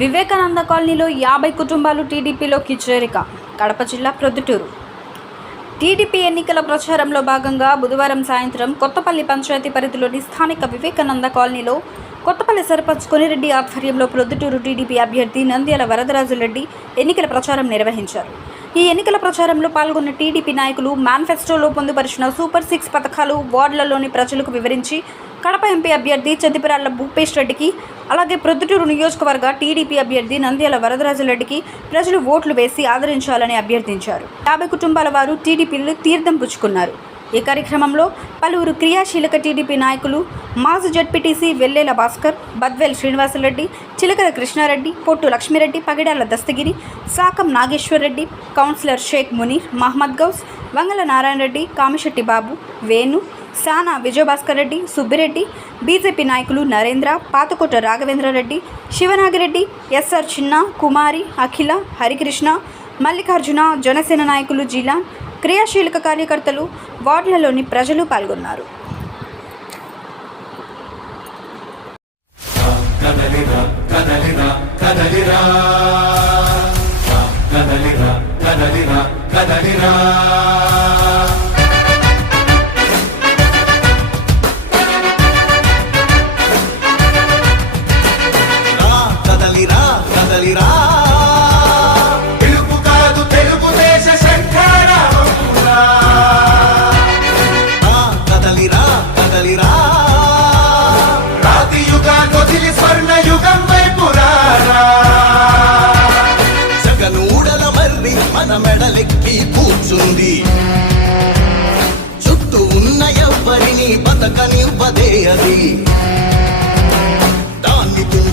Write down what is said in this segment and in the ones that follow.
వివేకానంద కాలనీలో యాభై కుటుంబాలు టీడీపీలోకి చేరిక కడప జిల్లా ప్రొద్దుటూరు. టీడీపీ ఎన్నికల ప్రచారంలో భాగంగా బుధవారం సాయంత్రం కొత్తపల్లి పంచాయతీ పరిధిలోని స్థానిక వివేకానంద కాలనీలో కొత్తపల్లి సర్పంచ్ కొనిరెడ్డి ఆధ్వర్యంలో ప్రొద్దుటూరు టీడీపీ అభ్యర్థి నంద్యాల వరదరాజురెడ్డి ఎన్నికల ప్రచారం నిర్వహించారు. ఈ ఎన్నికల ప్రచారంలో పాల్గొన్న టీడీపీ నాయకులు మేనిఫెస్టోలో పొందుపరిచిన సూపర్ సిక్స్ పథకాలు వార్డులలోని ప్రజలకు వివరించి కడప ఎంపీ అభ్యర్థి చదిపిరాళ్ళ భూపేష్ రెడ్డికి అలాగే ప్రొద్దుటూరు నియోజకవర్గ టీడీపీ అభ్యర్థి నంద్యాల వరదరాజరెడ్డికి ప్రజలు ఓట్లు వేసి ఆదరించాలని అభ్యర్థించారు. యాభై కుటుంబాల వారు టీడీపీలు తీర్థం పుచ్చుకున్నారు. ఈ కార్యక్రమంలో పలువురు క్రియాశీలక టీడీపీ నాయకులు మాజీ ZPTC Vellela Bhaskar Badvel Srinivasa Reddy Chilakala Krishna Reddy Pottu Lakshmi Reddy Pagidala Dastagiri Sakam Nageswara Reddy councillor Sheikh Munir Mohammed Ghouse Vangala Narayana Reddy Kamisetti Babu Venu Sana Vijaya Bhaskar Reddy Subbi Reddy BJP నాయకులు Narendra Pathakota Raghavendra Reddy Sivanagi Reddy SR Chinna Kumari అఖిల హరికృష్ణ మల్లికార్జున జనసేన నాయకులు జిలాన్ క్రియాశీలక కార్యకర్తలు వార్డులలోని ప్రజలు పాల్గొన్నారు. కదలిరా. మర్రి మన మెడలెక్కి కూర్చుంది. చుట్టూ ఉన్న ఎవ్వరిని బతకనివ్వదే అది.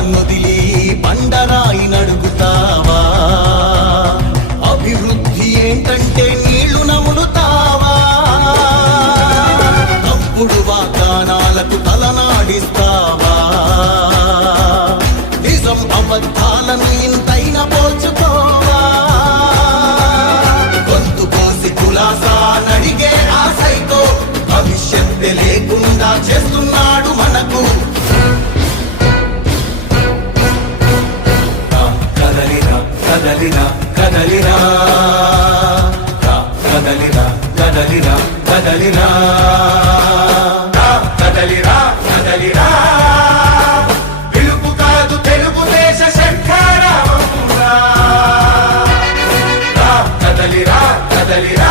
బంగారాన్నొదిలి బండరాయి నడుగుతావా? అభివృద్ధి ఏంటంటే నీళ్ళు నములుతావా? తప్పుడు వాగ్దానాలకు తలనాడిస్తావా? నిజం అబద్ధాలను ఇంతైన పోల్చుకోవా? గొంతు కోసి కులాసా నడిగే ఆ భవిష్యత్తు లేకుండా చేస్తున్నాడు మనకు కదలిరా కదలిరా. కదలిరా రా, కదలిరా కదలిరా కదలిరా. కదలిరా పిలుపు కాదు తెలుగుదేశ శంఖారావమురా. కదలిరా కదలిరా.